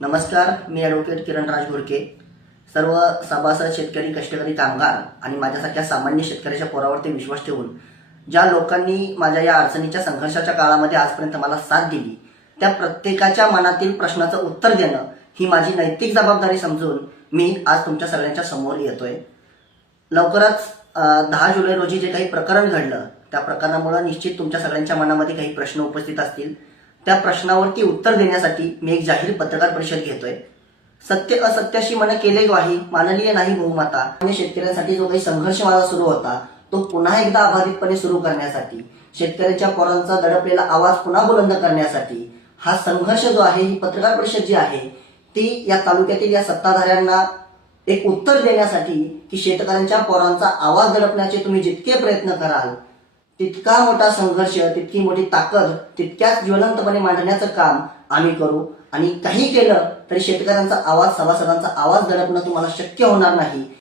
नमस्कार मी ॲडव्होकेट किरण राज घोडके सर्व सभासद शेतकरी कष्टकरी कामगार आणि माझ्यासारख्या सामान्य शेतकऱ्याच्या पोरावरती विश्वास ठेवून ज्या लोकांनी माझ्या या अडचणीच्या संघर्षाच्या काळामध्ये आजपर्यंत मला साथ दिली त्या प्रत्येकाच्या मनातील प्रश्नाचं उत्तर देणं ही माझी नैतिक जबाबदारी समजून मी आज तुमच्या सगळ्यांच्या समोर येतोय. लवकरच दहा जुलै रोजी जे काही प्रकरण घडलं त्या प्रकरणामुळे निश्चित तुमच्या सगळ्यांच्या मनामध्ये काही प्रश्न उपस्थित असतील. त्या प्रश्नावरती उत्तर देण्यासाठी मी एक जाहीर पत्रकार परिषद घेतोय. सत्य असत्याशी मन केले ग्वाही माननीय नाही बहुमाता. आणि शेतकऱ्यांसाठी जो काही संघर्ष माझा सुरू होता तो पुन्हा एकदा अबाधितपणे सुरू करण्यासाठी शेतकऱ्यांच्या पोरांचा दडपलेला आवाज पुन्हा बुलंद करण्यासाठी हा संघर्ष जो आहे ही पत्रकार परिषद जी आहे ती या तालुक्यातील या सत्ताधाऱ्यांना एक उत्तर देण्यासाठी की शेतकऱ्यांच्या पोरांचा आवाज दडपण्याचे तुम्ही जितके प्रयत्न कराल तितका मोठा संघर्ष तितकी मोठी ताकद तितक्याच ज्वलंतपणे मांडण्याचं काम आम्ही करू. आणि काही केलं तरी शेतकऱ्यांचा आवाज सभासदांचा आवाज दडपणं तुम्हाला शक्य होणार नाही.